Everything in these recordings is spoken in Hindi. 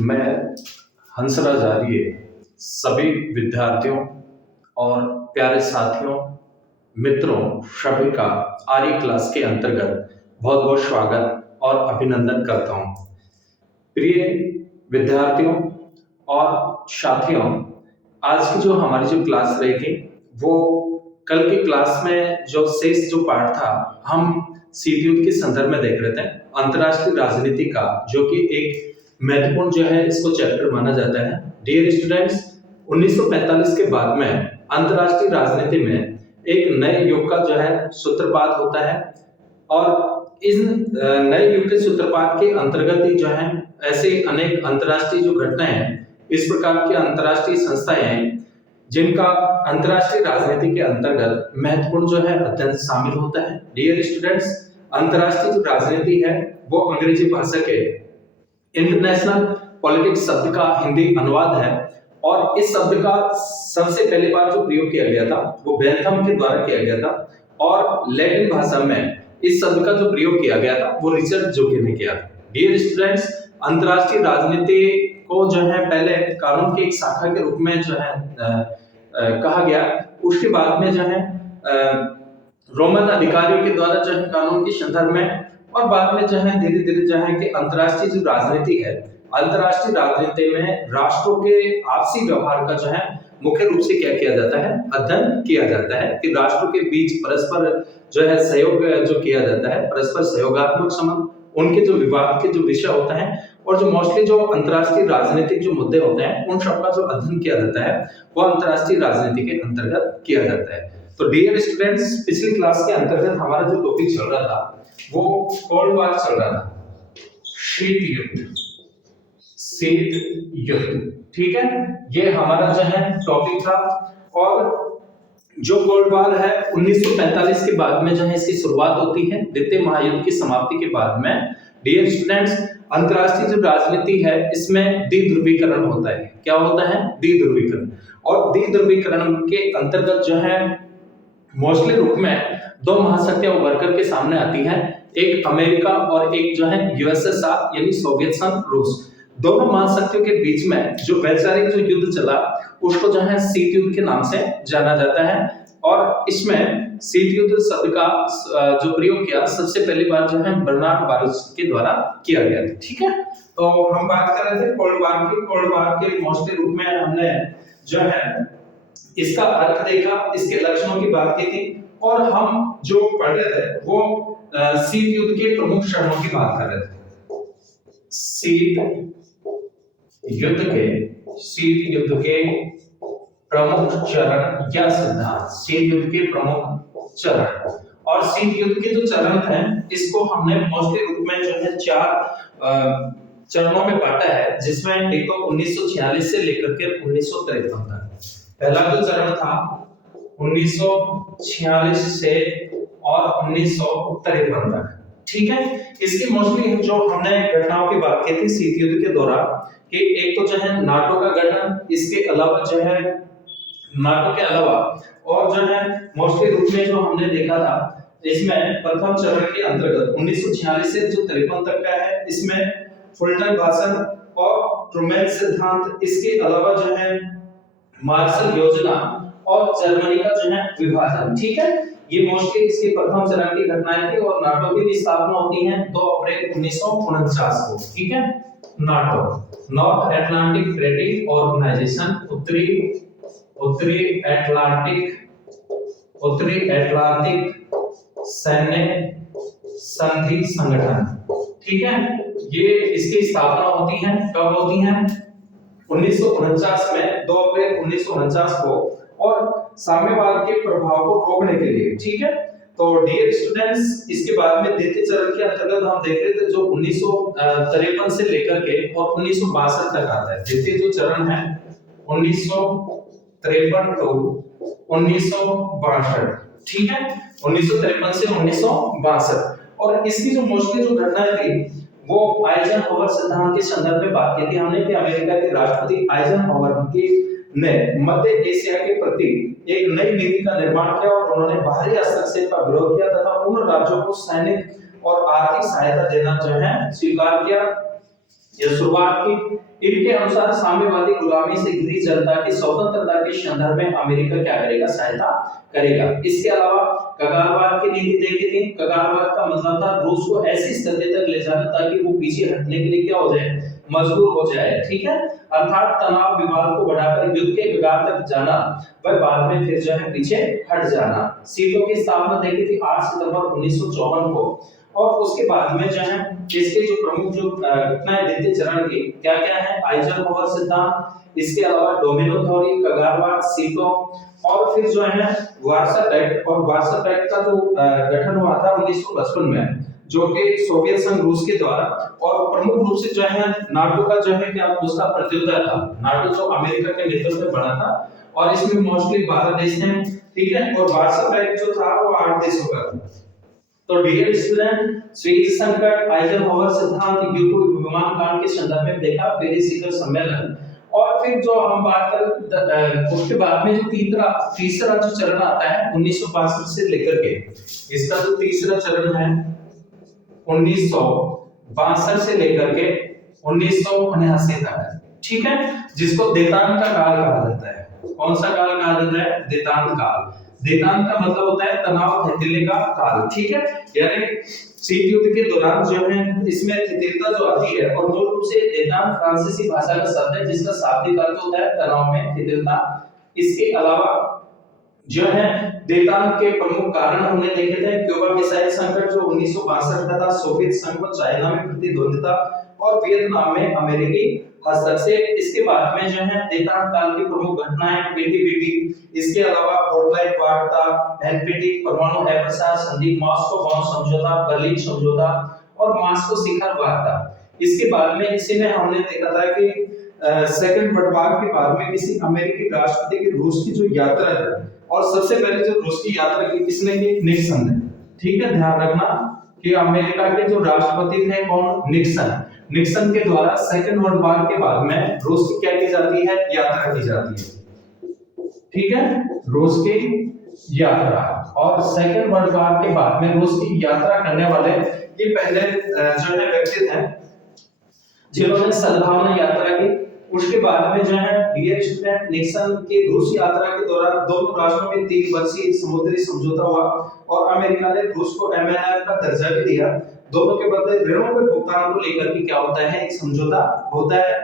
मैं हंसराज आर्य सभी विद्यार्थियों और प्यारे साथियों, मित्रों सभी का आर्य क्लास के अंतर्गत बहुत बहुत स्वागत और अभिनंदन करता हूं। प्रिय विद्यार्थियों और साथियों, आज की जो हमारी जो क्लास रहेगी वो कल की क्लास में जो शेष जो पार्ट था हम सीटीयूट के संदर्भ में देख रहे थे। अंतर्राष्ट्रीय राजनीति का जो कि एक महत्वपूर्ण जो है इसको चैप्टर माना जाता है। डियर स्टूडेंट्स, 1945 के बाद में अंतर्राष्ट्रीय राजनीति में एक नए युग का जो है सूत्रपात होता है और इस नए युग के सूत्रपात के अंतर्गत ही जो है ऐसे अनेक अंतर्राष्ट्रीय जो घटनाएं हैं, इस प्रकार की अंतर्राष्ट्रीय संस्थाएं हैं जिनका अंतर्राष्ट्रीय राजनीति के अंतर्गत महत्वपूर्ण जो है अध्ययन शामिल होता है। डियर स्टूडेंट्स, अंतर्राष्ट्रीय जो राजनीति है वो अंग्रेजी भाषा के इंटरनेशनल पॉलिटिक्स शब्द का हिंदी अनुवाद है और इस शब्द का सबसे पहली बार जो प्रयोग किया गया था वो बेंथम के द्वारा किया गया था और लैटिन भाषा में इस शब्द का जो प्रयोग किया गया था वो रिचर्ड जोकिन ने किया था। डियर स्टूडेंट्स, अंतर्राष्ट्रीय राजनीति को जो है पहले कानून की एक शाखा के रूप में जो है कहा गया, उसके बाद में जो है रोमन अधिकारियों के द्वारा जो है कानून के संदर्भ में और बाद में जो है धीरे धीरे जो है कि अंतर्राष्ट्रीय जो राजनीति है, अंतर्राष्ट्रीय राजनीति में राष्ट्रों के आपसी व्यवहार का जो है मुख्य रूप से क्या किया जाता है, अध्ययन किया जाता है कि राष्ट्रों के बीच परस्पर जो है सहयोग जो किया जाता है, परस्पर सहयोगात्मक संबंध, उनके जो विवाद के जो विषय होता है और जो मोस्टली जो अंतर्राष्ट्रीय राजनीतिक जो मुद्दे होते हैं उन सबका जो अध्ययन किया जाता है वो अंतर्राष्ट्रीय राजनीति के अंतर्गत किया जाता है। तो डियर स्टूडेंट्स, पिछली क्लास के अंतर्गत हमारा जो टॉपिक चल रहा था वो कोल्ड वॉर चल रहा था, शीत युद्ध। ठीक है, ये हमारा जो है टॉपिक था और जो कोल्ड वॉर है 1945 के बाद में जो है इसकी शुरुआत होती है, द्वितीय महायुद्ध की समाप्ति के बाद में। डियर स्टूडेंट्स, अंतर्राष्ट्रीय जो राजनीति है इसमें द्विध्रुवीकरण होता है। क्या होता है? द्विध्रुवीकरण। और द्विध्रुवीकरण के अंतर्गत जो है मोस्टली रूप में दो महाशक्तियां उभर कर के सामने आती हैं, एक अमेरिका और एक जो है यूएसएसआर यानी सोवियत संघ रूस। दोनों महाशक्तियों के बीच में जो वैचारिक जो युद्ध चला उसको जो है शीत युद्ध के नाम से जाना जाता है और इसमें शीत युद्ध शब्द का जो प्रयोग किया सबसे पहली बार जो है बर्नार्ड बारूच के द्वारा किया गया था। ठीक है, तो हम बात कर रहे थे कोल्ड वॉर की। कोल्ड वॉर के मोस्टली रूप में हमने जो है इसका अर्थ देखा, इसके लक्षणों की बात की थी और हम जो पढ़ रहे थे वो शीत युद्ध के प्रमुख चरणों की बात कर रहे थे। शीत युद्ध के प्रमुख चरण या सिद्धांत, शीत युद्ध के प्रमुख चरण। और शीत युद्ध के जो चरण हैं इसको हमने मोस्टली रूप में जो है 4 चरणों में बांटा है, जिसमें एक तो 1946 से लेकर के 1953 तक। पहला जो चरण था 1946 से और 1953 तक। ठीक है, इसकी मोस्टली जो हमने घटनाओं की बात की थी शीत युद्ध के दौरान कि एक तो जो है नाटो का गठन, इसके अलावा जो है नाटो के अलावा और जो है मोस्टली रूप में जो हमने देखा था इसमें प्रथम चरण के अंतर्गत 1946 से जो 53 तक का है, इसमें फुलटन भाषण और ट्रूमैन सिद्धांत, इसके अलावा जो है मार्शल योजना और जर्मनी का जो है विभाजन। ठीक है, ये मोस्टली इसके प्रथम चरण की घटनाएं थी और नाटो की भी स्थापना होती है 2 अप्रैल 1949 को। ठीक है, NATO North Atlantic trading organization, उत्तरी अटलांटिक सैन्य संधि संगठन। ठीक है, ये इसकी स्थापना होती है, कब होती है? 1949 में, 2 अप्रैल 1949 को, और साम्यवाद के प्रभाव को रोकने के लिए। ठीक है, तो डियर स्टूडेंट्स, इसके बाद में द्वितीय चरण के अंतर्गत हम देख रहे थे जो 1953 से लेकर के और 1962 तक आता है। द्वितीय जो चरण है 1953 टू 1962। ठीक है, 1953 से 1962। और इसकी जो मोस्टली जो घटनाएं थी वो आइजनहोवर सिद्धांत के संदर्भ में बात की थी हमने कि अमेरिका के राष्ट्रपति आइजनहोवर ने मध्य एशिया के प्रति एक नई नीति का निर्माण किया और उन्होंने बाहरी हस्तक्षेप का विरोध किया तथा उन राज्यों को सैनिक और आर्थिक सहायता देना जो है स्वीकार किया ये शुरुआत की। इनके अनुसार साम्यवादी गुलामी से घिरी जनता की स्वतंत्रता के संदर्भ में अमेरिका क्या करेगा, सहायता करेगा। इसके अलावा कगारवाद की नीति देखी थी। कगारवाद का मतलब था रूस को ऐसी स्थिति तक ले जाना ताकि वो पीछे हटने के लिए क्या हो जाए, मजबूर हो जाए, ठीक है। अर्थात तनाव विवाद को बढ़ाकर युद्ध के कगार तक जाना, वह बाद में फिर जो है पीछे हट जाना। सीटों की स्थापना देखी थी 8 सितंबर 1954 को। और उसके बाद में जो है इसके जो प्रमुख जो घटनाएं द्वितीय चरण की क्या क्या है, आइजनहोवर सिद्धांत, इसके अलावा डोमिनो थ्योरी, कगारवाद, सीटों, और फिर जो है वार्सा पैक्ट। और वार्सा पैक्ट का जो गठन हुआ था 1955 में, जो कि सोवियत संघ रूस के द्वारा, और प्रमुख रूप से जो है नाटो का जो है क्या उसका प्रत्युत्तर था। नाटो जो अमेरिका के नेतृत्व में बना था, और इसमें मोस्टली 12 देश हैं, ठीक है। और वार्सा पैक्ट जो था वो 8 देशों का था। तो डियर स्टूडेंट, स्वीडिश संकट, आइजनहोवर सिद्धांत, यूटू विमान कांड के संदर्भ में देखा, पेरिस शिखर सम्मेलन। और फिर जो हम बात करें उसके बाद में जो तीसरा जो चरण आता है 1962 से लेकर के, इसका जो तीसरा चरण है 1962 से लेकर के 1979 तक, ठीक है, जिसको देतान का काल कहा जाता है। कौन सा काल कहा जाता है, देतान काल। देतान का मतलब होता है तनाव थितिल्य का काल, ठीक है। यानी शीत युद्ध के दौरान जो है इसमें थितिलता जो आती है, और मूल रूप से देतान फ्रांसीसी भाषा का शब्द है जिसका शाब्दिक अर्थ होता है तनाव में थितिलता। इसके अलावा जो है देतान के प्रमुख कारण हमने देखे थे, क्यूबा मिसाइल संकट जो 1962 का था, सोवियत संघ व चाइना में प्रतिद्वंदिता, और वियतनाम में अमेरिकी हस्तक्षेप। इसके बाद में जो है देतान काल की प्रमुख घटनाएं पीटीबीटी, इसके अलावा होटलाइट वार्ता, एनपीटी, परमाणु अप्रसार संधि, मॉस्को बॉन्ड समझौता, बर्लिन समझौता, और मॉस्को शिखर वार्ता। इसके बाद में इसी में हमने देखा था कि सेकंड वर्ल्ड वॉर के बाद में किसी अमेरिकी राष्ट्रपति की रूस की जो यात्रा है, और सबसे पहले जो रूस की यात्रा की किसने की, निक्सन ने, ठीक है। ध्यान रखना कि अमेरिका के जो राष्ट्रपति थे कौन, निक्सन। निक्सन के द्वारा सेकंड वर्ल्ड वॉर के बाद में रूस की क्या की जाती है, यात्रा की जाती है, ठीक है, रूस की यात्रा। और सेकंड वर्ल्ड वॉर के बाद में रूस की यात्रा करने वाले ये पहले जो है व्यक्ति थे जिन्होंने सद्भावना यात्रा की। उसके बाद में जो है डियर स्टूडेंट, निक्सन की रूस यात्रा के दौरान दोनों राष्ट्रों में 3 वर्षीय समुद्री समझौता हुआ, और अमेरिका ने रूस को एमएनएफ का दर्जा भी दिया। दोनों के बदले ऋणों के भुगतान को लेकर के क्या होता है, एक समझौता होता है।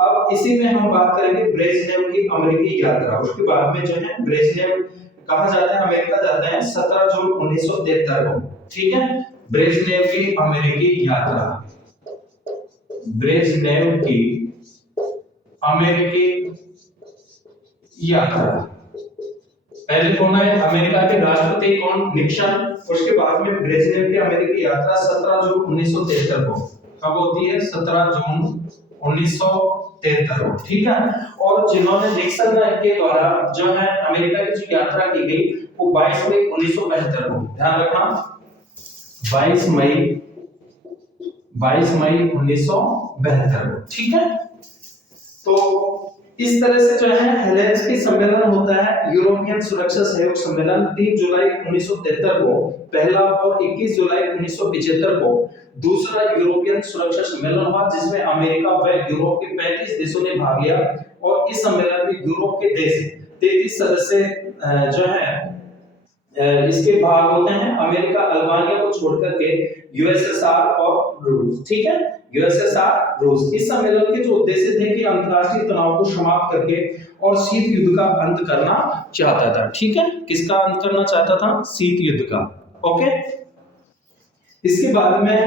अब इसी में हम बात करेंगे ब्रेजनेव की अमेरिकी यात्रा। उसके बाद में जो है ब्रेजनेव कहां जाते हैं, अमेरिका जाते हैं 17 जून 1973 को, ठीक है। ब्रेजनेव की अमेरिकी यात्रा, ब्रेजनेव की अमेरिकी यात्रा। पहले कौन है, अमेरिका के राष्ट्रपति कौन, निक्सन। उसके बाद में ब्रेजनेव की अमेरिकी यात्रा 17 जून 1973 को, कब होती है, 17 जून 1973 को, ठीक है। और जिन्होंने निक्सन के द्वारा जो है अमेरिका की जो यात्रा की गई वो 22 मई 1972 को, ध्यान रखना 22 मई 1972 को, ठीक है। तो इस तरह से जो है हेलेंस्की सम्मेलन होता है, यूरोपियन सुरक्षा सहयोग सम्मेलन 3 जुलाई 1973 को पहला, और 21 जुलाई 1975 को दूसरा यूरोपियन सुरक्षा सम्मेलन हुआ, जिसमें अमेरिका व यूरोप के 35 देशों ने भाग लिया। और इस सम्मेलन में यूरोप के देश 33 सदस्य जो है इसके भाग होते हैं, अमेरिका अल्बानिया को छोड़कर के यूएसएसआर और रूस, ठीक है, यूएसएसआर रूस। इस सम्मेलन के जो उद्देश्य थे कि अंतरराष्ट्रीय तनाव को समाप्त करके और शीत युद्ध का अंत करना चाहता था, ठीक है। किसका अंत करना चाहता था, शीत युद्ध का, ओके। इसके बाद में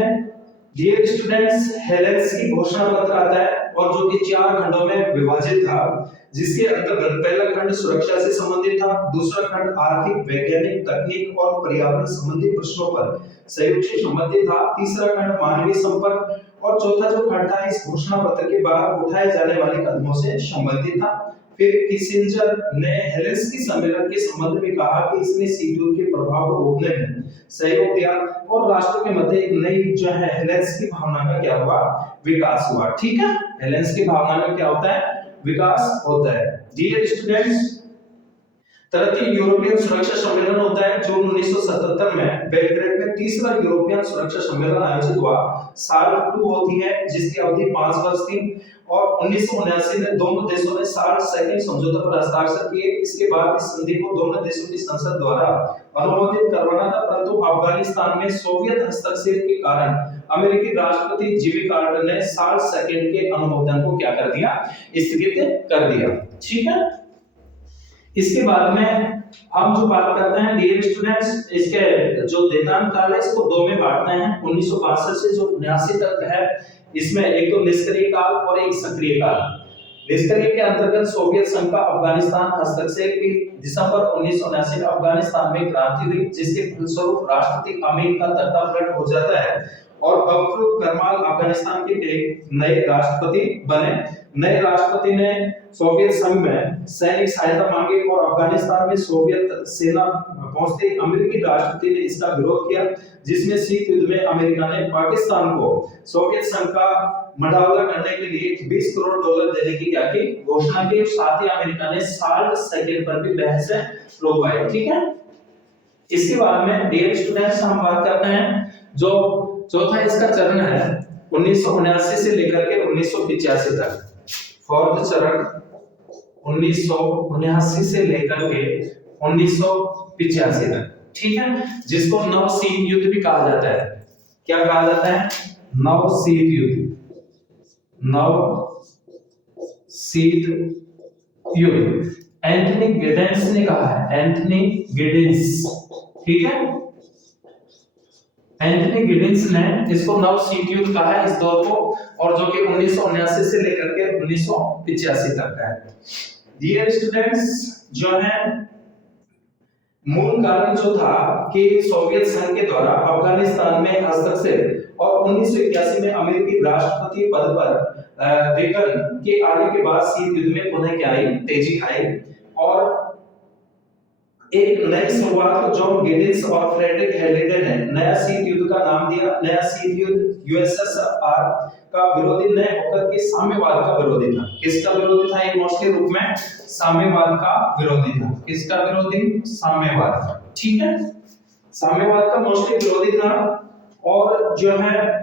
डियर स्टूडेंट्स हेलेंस्की घोषणा पत्र आता है, और जो कि 4 खंडों में विभाजित था, जिसके अंतर्गत पहला खंड सुरक्षा से संबंधित था, दूसरा खंड आर्थिक, वैज्ञानिक, तकनीक और पर्यावरण संबंधी प्रश्नों पर सहयोग से संबंधित था, तीसरा खंड मानवीय संपर्क, और चौथा जो खंड था इस घोषणा पत्र के बाद उठाए जाने वाले कदमों से संबंधित था। फिर किसिंजर ने हेलेंस्की सम्मेलन के संबंध में कहा कि इसने शीत युद्ध के प्रभाव को रोकने में सहयोग दिया, और राष्ट्रों के मध्य एक नई जो है हेलेंस्की भावना का क्या हुआ, विकास हुआ, ठीक है। हेलेंस्की भावना का क्या होता है, विकास होता है। डियर स्टूडेंट्स, तृतीय यूरोपियन सुरक्षा सम्मेलन होता है जून 1977 में बेलग्रेड में। तीसरा यूरोपियन सुरक्षा सम्मेलन आयोजित हुआ साल्ट 2 होती है जिसकी अवधि 5 वर्ष थी, और 1979 में दोनों देशों ने साल्ट सेकंड समझौते पर हस्ताक्षर किए। इसके बाद इस संधि को दोनों देशों की संसद द्वारा अनुमोदित करवाना था, परंतु अफगानिस्तान में सोवियत हस्तक्षेप के कारण अमेरिकी राष्ट्रपति जिमी कार्टर ने साल्ट सेकंड के अनुमोदन को क्या कर दिया, स्थगित कर दिया। ठीक है, इसके बाद में हम जो बात करते हैं डियर स्टूडेंट्स, इसके जो देतान काल है इसको दो में बांटते हैं। 1962 से जो 79 तक है, इसमें एक तो निष्क्रिय काल और एक सक्रिय काल। निष्क्रिय के अंतर्गत सोवियत संघ का अफगानिस्तान हस्तक्षेप की दिसंबर 1979 में अफगानिस्तान में क्रांति हुई, जिसके फलस्वरूप राष्ट्रपति अमीन का तख्तापलट हो जाता है और बखरुख करमाल अफगानिस्तान के नए राष्ट्रपति बने। नए राष्ट्रपति ने सोवियत संघ में सैनिक सहायता मांगी और अफगानिस्तान में सोवियत सेना पहुंचते ही अमेरिकी राष्ट्रपति ने इसका विरोध किया, जिसमें शीत युद्ध में अमेरिका ने पाकिस्तान को सोवियत संघ का मुकाबला करने के लिए $20 करोड़ देने की क्या की घोषणा की। साथ ही अमेरिका ने साल्ट सेकंड पर भी बहस रोकवाई। ठीक है, इसके बाद में डियर स्टूडेंट्स हम बात करते हैं जो चौथा इसका चरण है 1979 से लेकर के 1985 तक। फोर्थ चरण 1979 से लेकर के 1985 तक। ठीक है, जिसको नव शीत युद्ध भी कहा जाता है। क्या कहा जाता है? नव शीत युद्ध। नव शीत युद्ध एंथनी गिडेंस ने कहा है, एंथनी गिडेंस। ठीक है, एंथनी गिडेंस ने इसको नव शीत युद्ध कहा है इस दौर को, और जो कि 1979 से लेकर के 1985 तक है। डियर स्टूडेंट्स, जो है मूल कारण जो था कि सोवियत संघ के द्वारा अफगानिस्तान में हस्तक्षेप और 1981 में अमेरिकी राष्ट्रपति पद पर रेगन के आने के बाद शीत युद्ध में पुनः क्या आई, तेजी आई, और एक नई शुरुआत को जॉन गिडेंस और फ्रेडरिक हैलिडे ने नया शीत युद्ध का नाम दिया। नया शीत युद्ध यूएसएसआर का विरोधी न होकर के साम्यवाद का विरोधी था। किसका विरोधी था? एक मोस्टली रूप में साम्यवाद का विरोधी था। किसका विरोधी? साम्यवाद का। ठीक है, साम्यवाद का मोस्टली विरोधी था। और जो है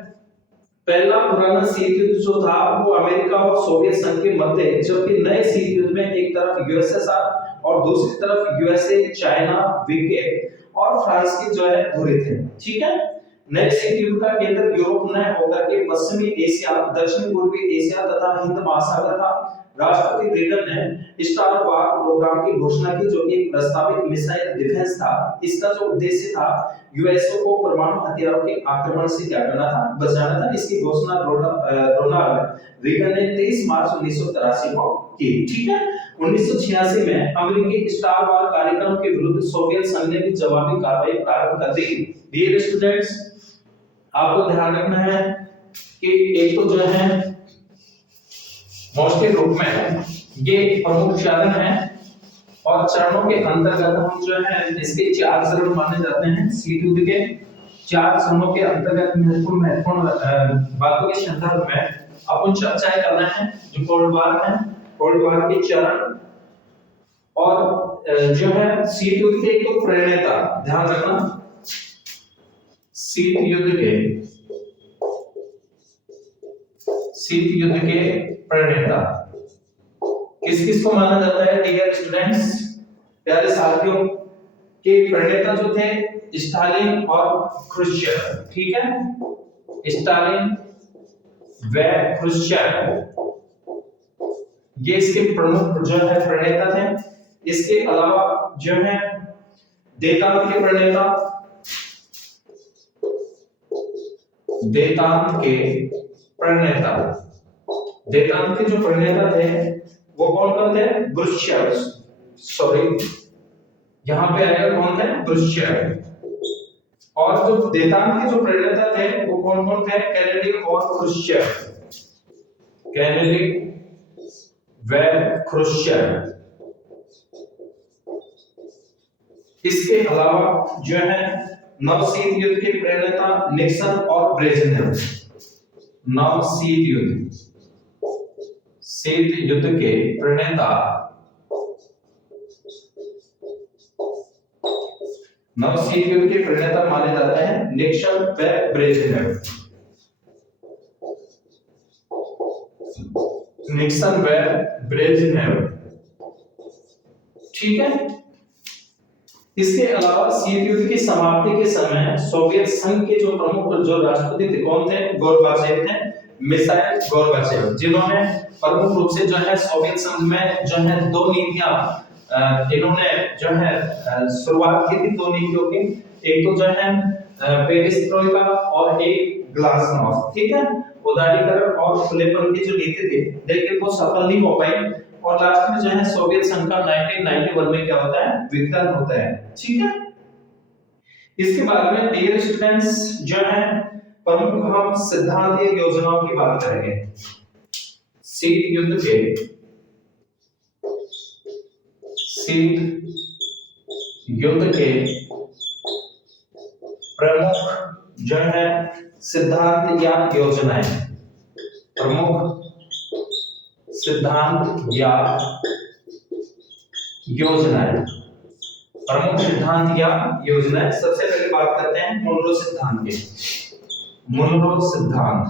पहला पुराना शीत युद्ध जो था वो अमेरिका और सोवियत संघ के मध्य, जबकि नए शीत युद्ध में एक तरफ यूएसएसआर और दूसरी तरफ यूएसए, चाइना, वीके और फ्रांस की जो है धुरी थे। ठीक है, नए शीत युद्ध का केंद्र यूरोप न होकर के पश्चिमी एशिया, दक्षिण पूर्वी एशिया तथा हिंद महासागर था। राष्ट्रपति रेगन ने स्टार वार प्रोग्राम की घोषणा की, जो कि एक प्रस्तावित मिसाइल डिफेंस था। इसका जो उद्देश्य था यूएसए को परमाणु हथियारों के आक्रमण से क्या करना था, बचाना था। इसकी घोषणा रोनाल्ड रेगन ने 23 मार्च 1983 को की। ठीक है, 1986 में अमेरिकी स्टार वार कार्यक्रम के विरुद्ध सोवियत संघ ने भी जवाबी कार्रवाई प्रारंभ कर दी। डियर स्टूडेंट्स, आपको ध्यान रखना है कि एक तो जो है मोस्टली रूप में ये प्रमुख चरण है, और चरणों के अंतर्गत हम जो है इसके 4 चरण माने जाते हैं। शीत युद्ध के 4 चरणों के अंतर्गत महत्वपूर्ण बातों के संदर्भ में अपन चर्चाएं कर रहे हैं। जो कोल्ड वार है, कोल्ड वार के चरण, और जो है शीत युद्ध के एक तो प्रणेता, ध्यान रखना, शीत युद्ध के प्रणेता किस किस को माना जाता है? डियर स्टूडेंट्स, प्यारे साथियों, के प्रणेता जो थे स्टालिन और क्रुश्चेव। ठीक है, स्टालिन व क्रुश्चेव ये इसके प्रमुख जो है प्रणेता थे। इसके अलावा जो है देतान के प्रणेता, देतान के जो प्रणेता थे वो कौन कौन थे? ब्रुश्चेव, सॉरी यहां पे आएगा कौन थे? ब्रुश्चेव। और जो देतान के जो प्रणेता थे वो कौन कौन थे? केनेडी और क्रुश्चेव, केनेडी व क्रुश्चेव। इसके अलावा जो है नव शीत युद्ध के प्रणेता निक्सन और ब्रेजनेव। नव शीत युद्ध के प्रणेता नव शीत युद्ध के प्रणेता माने जाते हैं निक्सन व ब्रेजनेव। निक्सन व ब्रेजनेव। ठीक है। इसके अलावा शीत युद्ध की समाप्ति के समय सोवियत संघ के जो प्रमुख जो राष्ट्रपति थे कौन थे? गोर्बाचेव थे, मिसाइल गोर्बाचेव, जिन्होंने प्रमुख रूप से जो है सोवियत संघ में जो है दो नीतियां इन्होंने जो है शुरुआत की थी, दो नीतियों की। एक तो जो है पेरिस्ट्रोइका और एक ग्लासनोस्ट। ठीक है। उदारीकरण और खुलेपन की जो नीति थी, लेकिन वो सफल नहीं हो पाई और लास्ट में जो है सोवियत संघ का 1991 में क्या होता है? विघटन होता है। ठीक है। इसके बाद में डियर स्टूडेंट्स जो है प्रमुख हम सिद्धांतीय योजनाओं की बात करेंगे। शीत युद्ध के प्रमुख जो है सिद्धांत या योजनाएं, प्रमुख सिद्धांत या योजनाएं, प्रमुख सिद्धांत या योजनाएं। सबसे पहले बात करते हैं मोनरो सिद्धांत के। मोनरो सिद्धांत,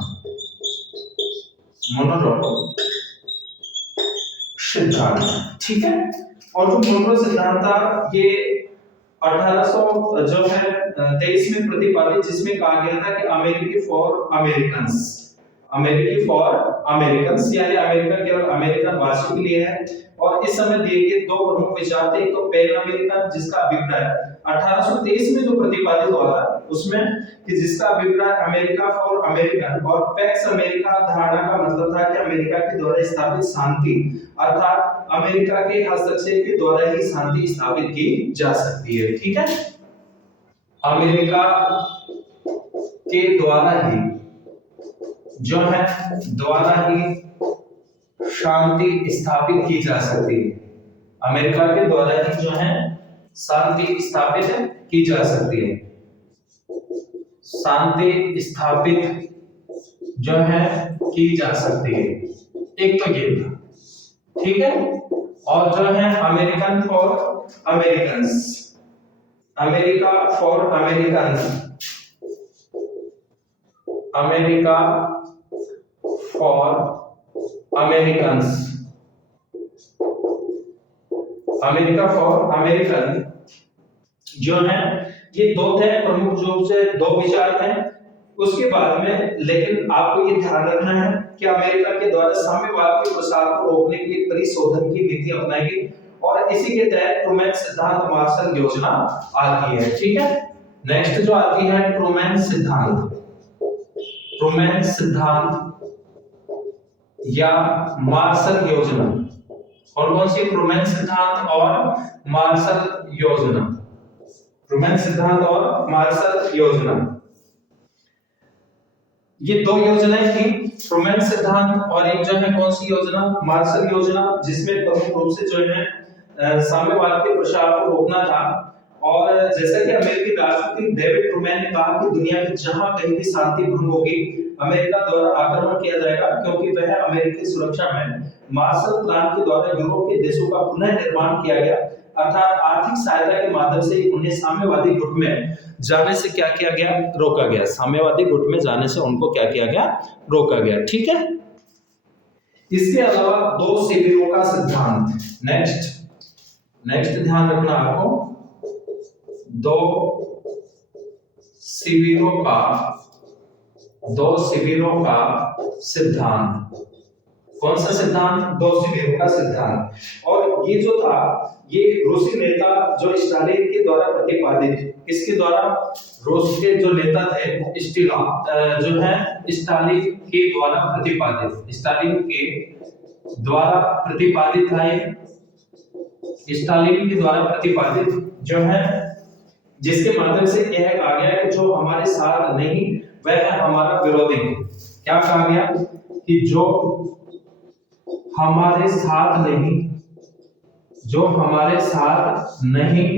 ठीक है। और जो मोनरो सिद्धांत था ये 1823 में प्रतिपादित, जिसमें कहा गया था कि अमेरिकी फॉर अमेरिकन्स यानी अमेरिका केवल अमेरिकन वासियों के लिए है। और इस समय दिए गए दो प्रमुख विचार थे, एक तो पैन अमेरिकन जिसका अभिप्राय 1823 में जो प्रतिपादित हुआ था उसमें कि जिसका अभिप्राय अमेरिका फॉर अमेरिकन, और पैक्स अमेरिका धारणा का मतलब था कि अमेरिका के द्वारा स्थापित शांति, अर्थात अमेरिका के हस्तक्षेप के द्वारा ही शांति स्थापित की जा सकती है। ठीक है। अमेरिका के द्वारा ही जो है शांति स्थापित की जा सकती है। अमेरिका के द्वारा ही जो है शांति स्थापित की जा सकती है। शांति स्थापित जो है की जा सकती है। एक तो ये था। ठीक है। और जो है American for Americans, America for Americans, America for Americans, America for American जो है ये दो थे प्रमुख रूप से, दो विचार थे। उसके बाद में लेकिन आपको ये ध्यान रखना है कि अमेरिका के द्वारा साम्यवाद के प्रसार को रोकने के लिए परिशोधन की नीति अपनाई गई और इसी के तहत ट्रूमैन सिद्धांत, मार्शल योजना आती है। ठीक है। नेक्स्ट जो आती है ट्रूमैन सिद्धांत, ट्रूमैन सिद्धांत या मार्शल योजना। कौन सी? ट्रूमैन सिद्धांत और मार्शल योजना, ट्रूमैन सिद्धांत और मार्शल योजना। ये दो योजनाएं थी, ट्रूमैन सिद्धांत और एक जो है कौन सी योजना? मार्शल योजना, जिसमें प्रमुख रूप से जो है साम्यवाद के प्रसार को रोकना था। और जैसा कि अमेरिकी राष्ट्रपति डेविड ट्रूमैन ने कहा कि दुनिया में जहां कहीं भी शांति भंग होगी अमेरिका द्वारा आक्रमण किया जाएगा, क्योंकि वह अमेरिकी सुरक्षा में मार्शल प्लान के द्वारा यूरोप के देशों का पुनः निर्माण किया गया, अर्थात आर्थिक सहायता के माध्यम से उन्हें साम्यवादी गुट में जाने से क्या किया गया? रोका गया। साम्यवादी गुट में जाने से उनको क्या किया गया? रोका गया। ठीक है। इसके अलावा दो शिविरों का सिद्धांत, नेक्स्ट ध्यान रखना आपको, दो शिविरों का सिद्धांत। कौन सा सिद्धांत? दो शिविरों का सिद्धांत। और ये जो था ये रूसी नेता जो स्टालिन के द्वारा प्रतिपादित, इसके द्वारा रूस के जो नेता थे जो है स्टालिन के द्वारा प्रतिपादित, स्टालिन के द्वारा प्रतिपादित था। स्टालिन के द्वारा प्रतिपादित जो है, जिसके माध्यम से यह कहा गया कि जो हमारे साथ नहीं वह हमारा विरोधी है। क्या कहा गया? कि जो हमारे साथ नहीं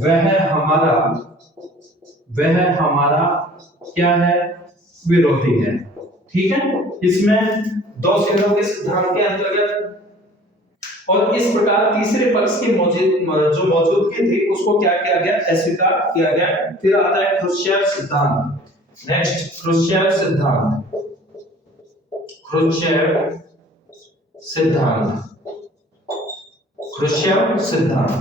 वह हमारा क्या है? विरोधी है। ठीक है। इसमें दो शिविरों के सिद्धांत के अंतर्गत और इस प्रकार तीसरे पक्ष की मौजूदगी थी उसको क्या किया गया? अस्वीकार किया गया। फिर आता है क्रुश्चेव सिद्धांत। नेक्स्ट क्रुश्चेव सिद्धांत। ख्रुश्चेव सिद्धांत। ख्रुश्चेव सिद्धांत।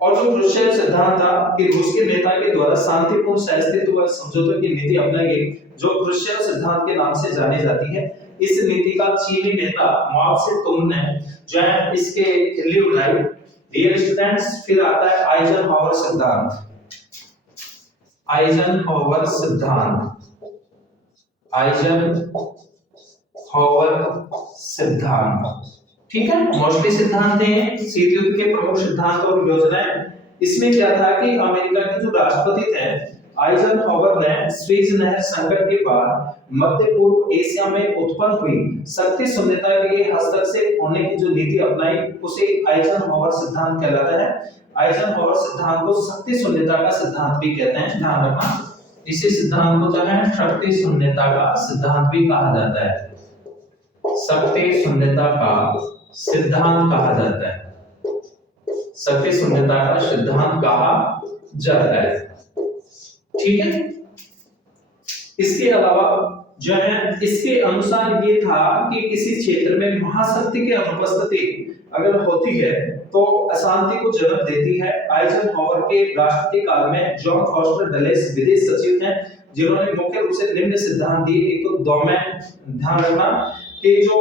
और जो ख्रुश्चेव सिद्धांत था कि रूस के नेता के द्वारा शांतिपूर्ण सहअस्तित्व व समझौते की नीति अपनाई गई, जो ख्रुश्चेव सिद्धांत के नाम से जानी जाती है। इस नीति का चीनी नेता माओ से तुंग ने जो है इसके खिल्ली उड़ाई। डियर स्टूडेंट्स, फिर आता है आइजनहावर सिद्धांत। आइजनहावर सिद्धांत। आइजनहावर सिद्धांत, ठीक है। मोस्टली सिद्धांत हैं शीत युद्ध के प्रमुख सिद्धांत और योजनाएं। इसमें क्या था कि अमेरिका के जो राष्ट्रपति थे आइजनहावर ने स्वेज नहर संकट के बाद मध्य पूर्व एशिया में उत्पन्न हुई शक्ति शून्यता के लिए हस्तक्षेप होने की जो नीति अपनाई उसे आइजनहावर सिद्धांत कहलाता है। आइजनहावर सिद्धांत को शक्ति शून्यता का सिद्धांत भी कहते हैं, ध्यान रखना। इसी सिद्धांत को जो है शक्ति शून्यता का सिद्धांत भी कहा जाता है। शक्ति शून्यता का सिद्धांत कहा जाता है। शक्ति शून्यता का सिद्धांत कहा जाता है, ठीक है। इसके अलावा जो है इसके अनुसार ये था कि किसी क्षेत्र में महाशक्ति की अनुपस्थिति अगर होती है तो अशांति को जन्म देती है। आइजनहावर के राष्ट्रपति काल में जॉन फॉस्टर डलेस विदेश सचिव हैं, जिन्होंने मुख्य रूप से निम्न सिद्धांत दिए। एक तो डोमेन, ध्यान रखना कि जो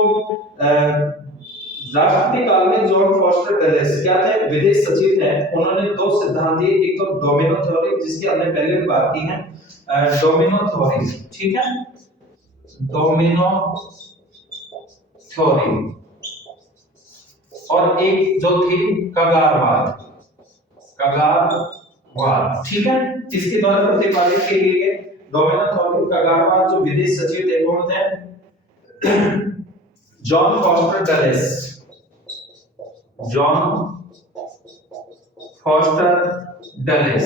राष्ट्रपति काल में जॉन फॉस्टर डलेस क्या थे, विदेश सचिव थे। उन्होंने दो सिद्धांत दिए, एक तो डोमिनो थ्योरी जिसकी हमने पहले भी बात की है, डोमिनो थ्योरी, ठीक है, डोमिनो थ्योरी, और एक जो थी कगारवाद, कगारवाद, ठीक है। इसके द्वारा प्रतिपादित की गई है डोमिनो थ्योरी, कगारवाद। जो विदेश सचिव थे कौन थे? John foster Dulles, John foster Dulles,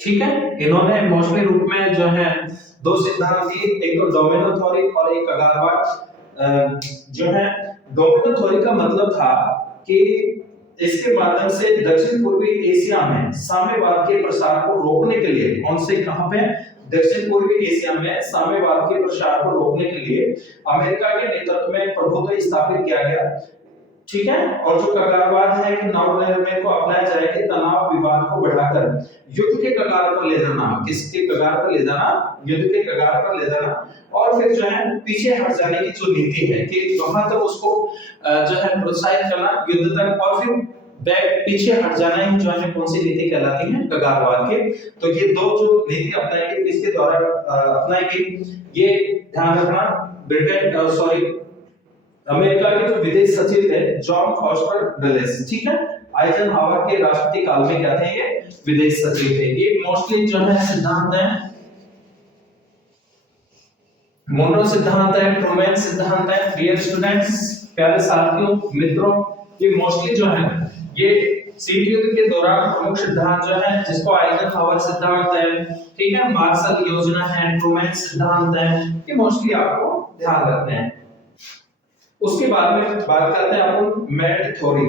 ठीक है। इन्होंने मोस्टली रूप में जो है दो सिद्धांत दिए, एक तो डोमिनो थ्योरी और एक कगारवाद। जो है डोमिनो थ्योरी का मतलब था कि इसके माध्यम से दक्षिण पूर्वी एशिया में साम्यवाद के प्रसार को रोकने के लिए, कौन से कहां पे, दक्षिण पूर्वी एशिया में साम्यवाद के प्रसार को रोकने के लिए अमेरिका के नेतृत्व में प्रभुत्व स्थापित किया गया, ठीक है। और जो कगारवाद है कि नवनिर्णय को अपनाया जाए कि तनाव विवाद को बढ़ाकर युद्ध के कगार पर ले जाना, किसके कगार पर ले जाना, युद्ध के कगार पर ले जाना, और फिर जो है पीछे हट जाने की जो नीति है कि वहां तक उसको जो है प्रोत्साहित करना युद्ध तक, और फिर बैक पीछे हट जाना ही जो है कौन सी नीति कहलाती है, कगारवाद के। तो ये दो जो नीति अपनाई गई किसके द्वारा अपनाई गई, ये ध्यान रखना। ब्रिटेन सॉरी अमेरिका के जो विदेश सचिव थे जॉन फॉस्टर डलेस, ठीक है। आइजनहावर के राष्ट्रपति काल में क्या थे, ये विदेश सचिव थे। ये मोस्टली जो है सिद्धांत है, मोनरो सिद्धांत है, ट्रूमैन सिद्धांत है। डियर स्टूडेंट्स, प्यारे साथियों, मित्रों, ये मोस्टली जो है ये शीत युद्ध के दौरान प्रमुख सिद्धांत जो है, जिसको आइजनहावर सिद्धांत है, ठीक है, मार्शल योजना है, ट्रूमैन सिद्धांत है, ये मोस्टली आपको ध्यान रखने हैं। उसके बाद में बात करते हैं अपन mad theory,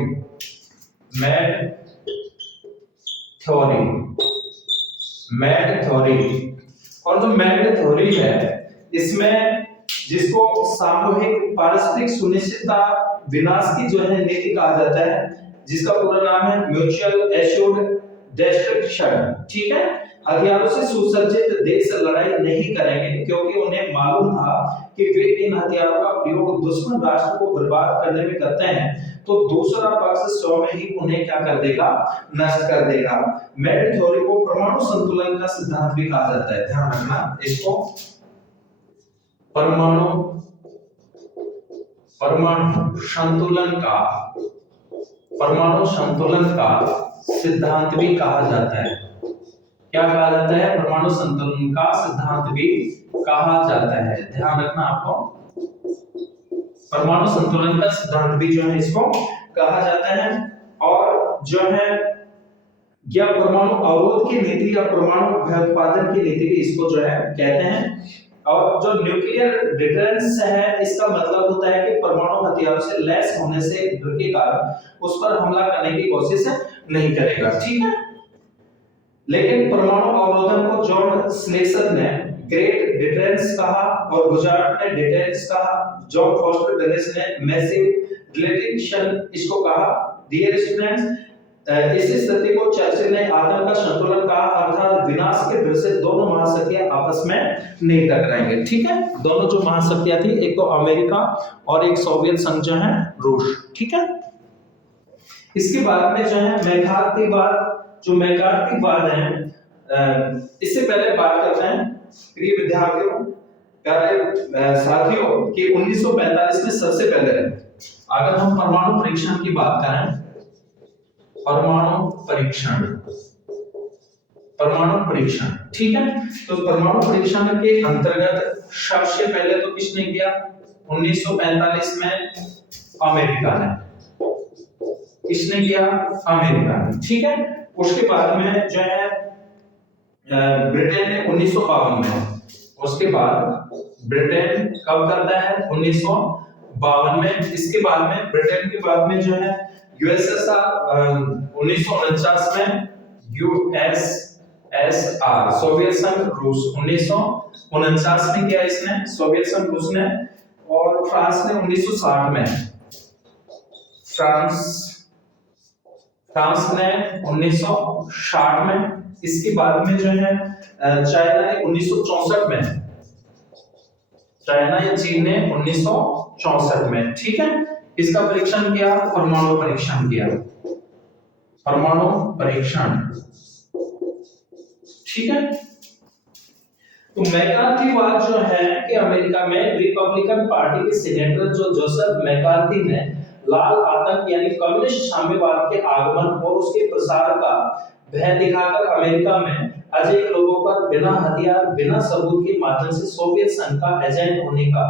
mad theory, mad theory. और जो मैड थ्योरी है इसमें जिसको सामूहिक पारस्परिक सुनिश्चितता विनाश की जो है नीति कहा जाता है, जिसका पूरा नाम है म्यूचुअल एश्योर्ड डिस्ट्रक्शन, ठीक है। हथियारों से सुसज्जित देश लड़ाई नहीं करेंगे क्योंकि उन्हें मालूम था कि वे इन हथियारों का प्रयोग दुश्मन राष्ट्र को बर्बाद करने में करते हैं तो दूसरा पक्ष स्वयं ही उन्हें क्या कर देगा, नष्ट कर देगा। मैड थ्योरी को परमाणु संतुलन का सिद्धांत भी कहा जाता है, ध्यान रखना इसको। परमाणु संतुलन का सिद्धांत भी कहा जाता है। क्या कहा जाता है? परमाणु संतुलन का सिद्धांत भी कहा जाता है, ध्यान रखना आपको। परमाणु संतुलन का सिद्धांत भी जो है इसको कहा जाता है। और जो है या परमाणु अवरोध की नीति या परमाणु भयोत्पादन की नीति भी इसको जो है कहते हैं। और जो न्यूक्लियर डिटरेंस है इसका मतलब होता है कि परमाणु हथियारों से लैस होने से डर के कारण उस पर हमला करने की कोशिश नहीं करेगा, ठीक है। लेकिन परमाणु अवरोधन को जॉन स्लेसर ने ग्रेट डिटेरेंस कहा और गुजरात ने डिटेरेंस कहा, जॉन फॉस्टर डलेस ने मैसिव डिलेटेशन इसको कहा। डियर स्टूडेंट्स, इस स्थिति को चर्चिल ने आतंक का संतुलन कहा, अर्थात विनाश के डर से दोनों महाशक्तियां आपस में नहीं टकराएंगे। ठीक है, दोनों जो महाशक्तियां थी, एक तो अमेरिका और एक सोवियत संघ जो है रूस। ठीक है, इसके बाद में जो है मैकार्थीवाद, जो मैकार्थीवाद है, इससे पहले बात करते हैं प्रिय विद्यार्थियों, प्यारे साथियों, कि 1945 में सबसे पहले अगर हम परमाणु परीक्षण की बात करें, परमाणु परीक्षण, ठीक है, तो परमाणु परीक्षण के अंतर्गत सबसे पहले तो किसने किया? 1945 में अमेरिका ने। किसने किया? अमेरिका ने। ठीक है, उसके बाद में जो है ब्रिटेन ने 1952 में। उसके बाद ब्रिटेन कब करता है? 1952 में। इसके बाद में ब्रिटेन के बाद में जो है यूएसएसआर 1949 में, यूएसएसआर सोवियत संघ रूस 1949 में किया इसने, सोवियत संघ रूस ने, और फ्रांस ने 1960 में, फ्रांस ने 1960 में। इसके बाद में जो है चाइना ने 1964 में, चाइना या चीन ने 1964 में। ठीक है, इसका परीक्षण किया, परमाणु परीक्षण किया, परमाणु परीक्षण। ठीक है, तो मैकार्थीवाद जो है कि अमेरिका में रिपब्लिकन पार्टी के सीनेटर जो जोसेफ मैकार्थी ने लाल आतंक यानी कम्युनिस्ट साम्यवाद के आगमन और उसके प्रसार का भय दिखाकर अमेरिका में अजय लोगों पर बिना हथियार, बिना सबूत के माध्यम से सोवियत संघ का एजेंट होने का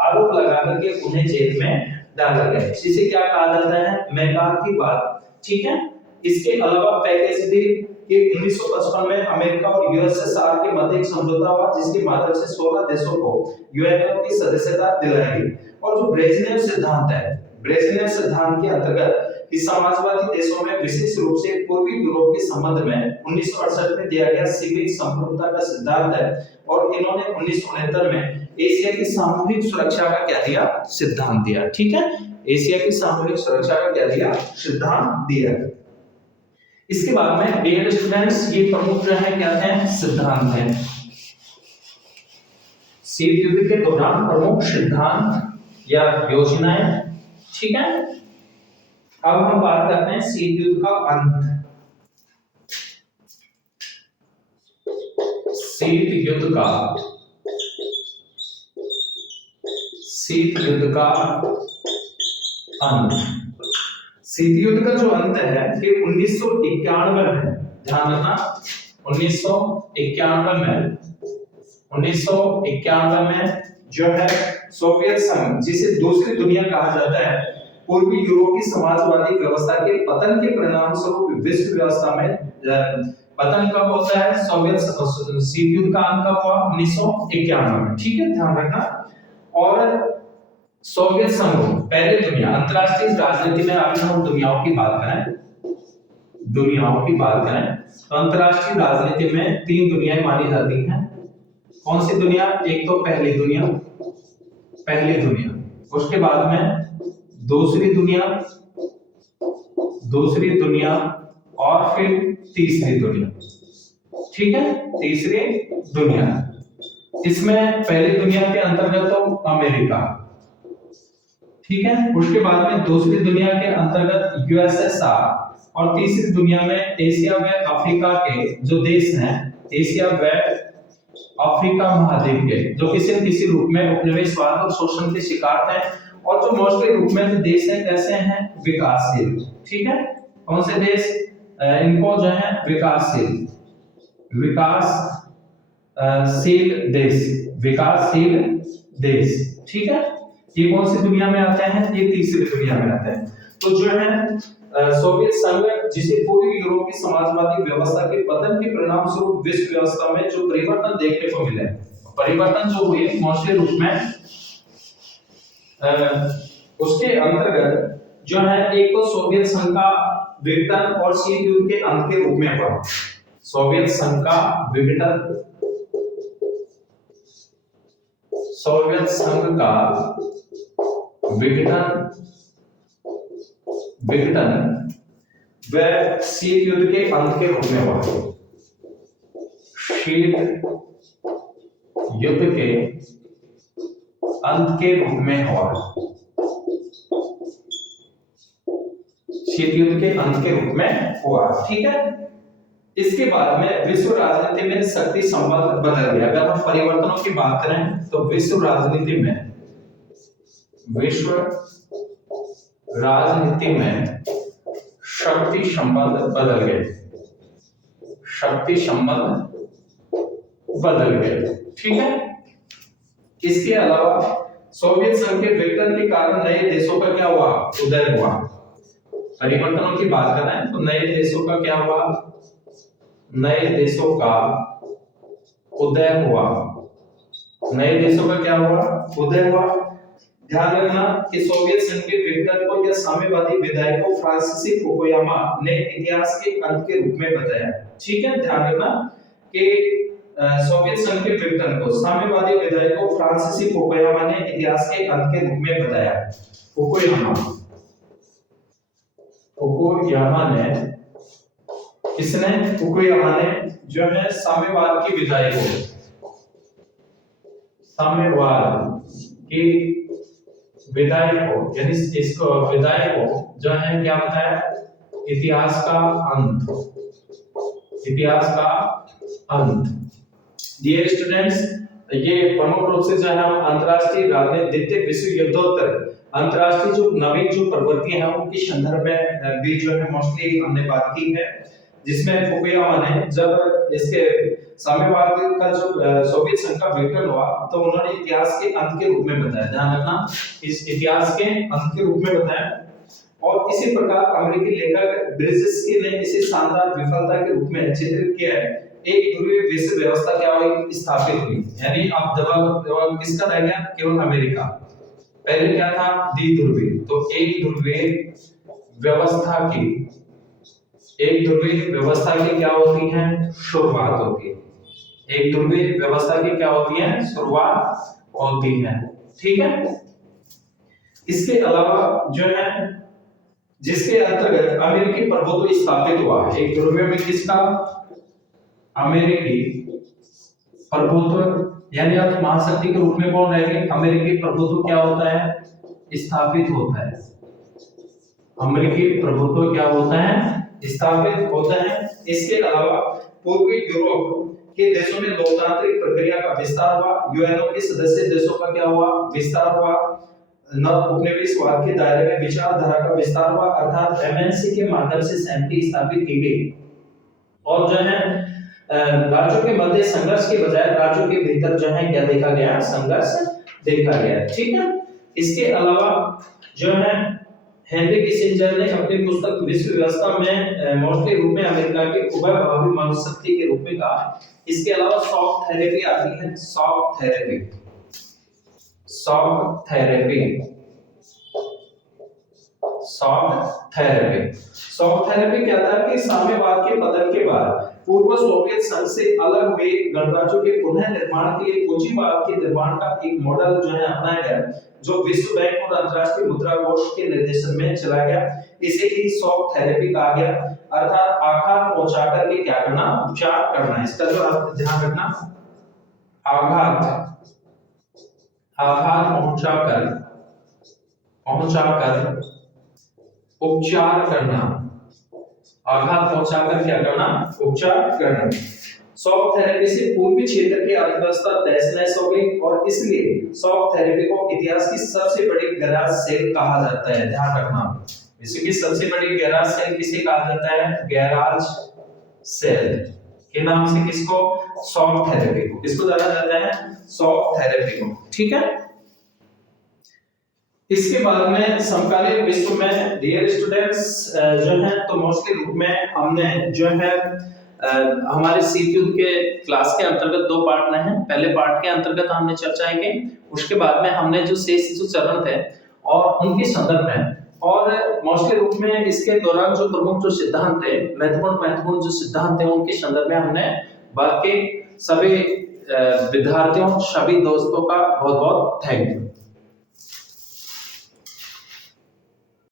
आरोप लगाकर के उन्हें जेल में डाला गया। इसे क्या कहा जाता है? मैकार्थीवाद। ठीक है, इसके अलावा पैकेज डील कि 1955 में अमेरिका और यूएसएसआर के मध्य एक समझौता हुआ, जिसके माध्यम से 16 देशों को यूएनओ की सदस्यता दिलाई गई। और जो ब्रेजनेव सिद्धांत है, ब्रेजनेव सिद्धांत के अंतर्गत कि समाजवादी देशों में विशेष रूप से पूर्वी यूरोप के संबंध में 1968 में दिया गया सिविक संप्रभुता का सिद्धांत है, और इन्होंने 1969 में एशिया की सामूहिक सुरक्षा का क्या दिया? सिद्धांत दिया। ठीक है, एशिया की सामूहिक सुरक्षा का क्या दिया? सिद्धांत दिया। इसके बाद में डियर स्टूडेंट्स, ये प्रमुख जो है क्या है? सिद्धांत है। शीत युद्ध के दौरान प्रमुख सिद्धांत या योजनाएं। ठीक है, अब हम बात करते हैं शीत युद्ध का अंत। शीत युद्ध का अंत। शीत युद्ध का जो अंत है कि 1991 में, ध्यान रखना, 1991 में जो है सोवियत संघ, जिसे दूसरी दुनिया कहा जाता है, पूर्वी यूरोप की समाजवादी व्यवस्था के पतन के परिणाम स्वरूप विश्व व्यवस्था में पतन कब होता है? सोवियत शीत युद्ध का अंत कब हुआ? 1991 में। ठीक है, ध्यान रखना। और सोवियत संघ पहले दुनिया, अंतरराष्ट्रीय राजनीति में अगर हम दुनियाओं की बात करें, तो अंतरराष्ट्रीय राजनीति में 3 दुनियाएं मानी जाती हैं। कौन सी दुनिया? एक तो पहली दुनिया, उसके बाद में दूसरी दुनिया, और फिर तीसरी दुनिया। ठीक है, तीसरी दुनिया। इसमें पहली दुनिया के अंतर्गत तो अमेरिका, ठीक है, उसके बाद में दूसरी दुनिया के अंतर्गत यूएसएसआर, और तीसरी दुनिया में एशिया व अफ्रीका के जो देश हैं, एशिया व अफ्रीका महाद्वीप के, जो किसी न किसी रूप में उपनिवेशवाद और शोषण के शिकार थे, और जो मोस्टली रूप में जो देश है कैसे हैं? विकासशील। ठीक है, कौन से देश? इनको जो है विकासशील देश। ठीक है, ये कौन सी दुनिया में आते हैं? ये तीसरी दुनिया में आते हैं। तो जो है सोवियत संघ, जिसे पूर्वी यूरोप की समाजवादी व्यवस्था के पतन के परिणाम स्वरूप विश्व व्यवस्था में जो परिवर्तन देखने को मिले, परिवर्तन जो हुए मोस्टली रूप में उसके अंतर्गत जो है, एक तो सोवियत संघ का विघटन और शीत युद्ध के अंत के रूप में हुआ। सोवियत संघ का विघटन सोवियत संघ का विघटन वह शीत युद्ध के अंत के रूप में हुआ। शीत युद्ध के अंत के रूप में हुआ। शीत युद्ध के अंत के रूप में हुआ, ठीक है। इसके बाद में विश्व राजनीति में शक्ति संबंध बदल गया। अगर हम परिवर्तनों की बात करें तो विश्व राजनीति में शक्ति संबंध बदल गए। शक्ति संबंध बदल गए, ठीक है। इसके अलावा सोवियत संघ के विघटन के कारण नए देशों का क्या हुआ? उदय हुआ। परिवर्तनों की बात कर रहे हैं तो नए देशों का क्या हुआ? नए देशों का उदय हुआ। नए देशों का क्या हुआ? उदय हुआ। ध्यान रखना कि सोवियत संघ के विघटन को या साम्यवादी विधायक को फ्रांसीसी फुकुयामा ने इतिहास के अंत के रूप में बताया, ठीक है। ध्यान रखना कि सोवियत संघ के विघटन को साम्यवादी विधायक को फ्रांसीसी फुकुयामा ने इतिहास के अंत के रूप में बताया। फुकुयामा ने किसने? फुकुयामा ने जो है साम्यवाद की विधायक को, साम्यवाद की विधायक को, यानी इसको विधायक को जो है क्या बताया? इतिहास का अंत। इतिहास का अंत। डियर स्टूडेंट्स, ये प्रमुख रूप से जो है हम अंतरराष्ट्रीय राजनीति द्वितीय विश्व युद्धोत्तर अंतरराष्ट्रीय जो नवीन जो प्रवृत्तियां हैं उनके संदर्भ में भी जो है मोस्टली हमने बात की है, जिसमें फुकुयामा ने जब इसके साम्यवाद का जो सोवियत संघ का विघटन हुआ तो उन्होंने इतिहास के अंत के रूप में बताया। ध्यान रखना, इस इतिहास के अंत के रूप में बताया। और इसी प्रकार अमेरिकी लेखक ब्रिजेस्की ने इसे शानदार विफलता के रूप में चित्रित किया है। एक ध्रुवीय विश्व व्यवस्था क्या हुई? स्थापित हुई। यानी अब दबाव किसका रह गया? केवल अमेरिका। पहले क्या था? द्विध्रुवीय। तो एक ध्रुवीय व्यवस्था की क्या होती है? शुरुआत होती है। एक ध्रुवीय व्यवस्था की क्या होती है? शुरुआत होती है, ठीक है। इसके अलावा जो है जिसके अंतर्गत अमेरिकी प्रभुत्व स्थापित हुआ। एक ध्रुवीय में किसका? अमेरिकी प्रभुत्व, यानी अब महाशक्ति के रूप में कौन रहेंगे? अमेरिकी प्रभुत्व क्या होता है? स्थापित होता है। अमेरिकी प्रभुत्व क्या होता है? स्थापित होता है। इसके अलावा पूर्वी यूरोप के देशों में लोकतांत्रिक प्रक्रिया का विस्तार हुआ। यूएनओ के सदस्य देशों का क्या हुआ? विस्तार हुआ। नव उपनिवेशवाद के दायरे में विचारधारा का विस्तार हुआ, अर्थात एमएनसी के माध्यम से सहमति स्थापित की गई। और जो है राज्यों के मध्य संघर्ष के बजाय राज्यों के भीतर जो है क्या देखा गया? संघर्ष देखा गया, ठीक है। इसके अलावा जो है हेनरी किसिंजर ने अपनी पुस्तक विश्व व्यवस्था में मोस्टली रूप में अमेरिका के उभयभावी महाशक्ति के रूप में कहा। इसके अलावा शॉक थेरेपी आती है। शॉक थेरेपी क्या था कि साम्यवाद के पतन के बाद पूर्व सोवियत संघ से अलग हुए गणराज्यों के पुनः निर्माण के लिए पूंजीवाद के निर्माण का एक मॉडल जो है अपनाया गया, जो विश्व बैंक और अंतर्राष्ट्रीय मुद्रा कोष के निर्देशन में चलाया गया। इसे ही शॉक थेरेपी कहा गया, अर्थात आघात पहुंचा करके क्या करना? उपचार करना। इसका जो आप ध्यान रखना, आघात पहुंचाकर उपचार करना। आघात पहुंचाकर क्या करना? उपचार करना। शॉक थेरेपी से पूर्वी क्षेत्र की अर्थव्यवस्था तहस-नहस हो गई और इसलिए शॉक थेरेपी को इतिहास की सबसे बड़ी गैराज सेल कहा जाता है। ध्यान रखना, विश्व की सबसे बड़ी गैराज सेल किसे कहा जाता है? गैराज सेल के नाम से किसको? शॉक थेरेपी को। किसको जाना जाता है? शॉक थेरेपी को, ठीक है। इसके बाद में समकालीन विश्व में डियर स्टूडेंट्स जो है तो मोस्टली रूप में हमने जो है हमारे शीत युद्ध के क्लास के अंतर्गत दो पार्ट रहे हैं। पहले पार्ट के अंतर्गत हमने चर्चाएं की, उसके बाद में हमने जो शेष जो चरण थे और उनके संदर्भ में और मोस्टली रूप में इसके दौरान जो प्रमुख जो सिद्धांत थे, महत्वपूर्ण जो सिद्धांत थे उनके संदर्भ में हमने बात की। सभी विद्यार्थियों सभी दोस्तों का बहुत बहुत थैंक यू।